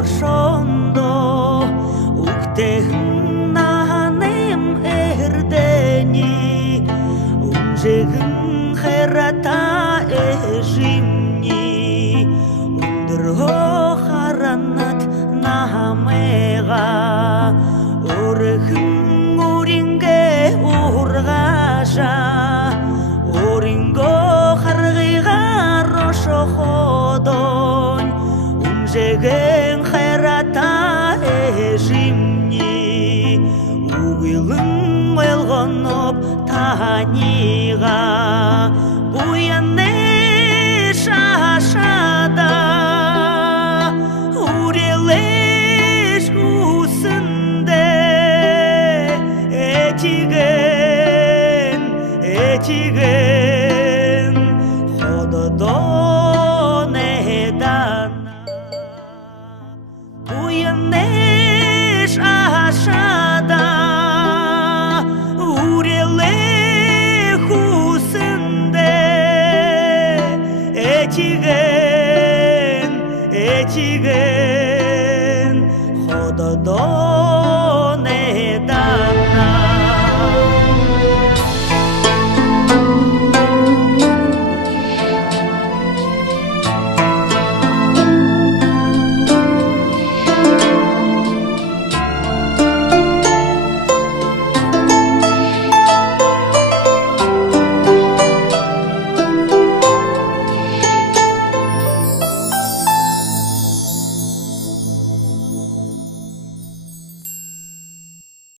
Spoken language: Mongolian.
ошондо уктехнанем эрдени унжегин хэрата эжимни ундырго харанат намега орехин оринге ургаша оринго харгыга рошоходон унжеген хэрата эжимни угылын мэлгоноп танига буяне шашада урелеш усынде этиген хододон эдана буяне шашада урелеш усынде этиген хододон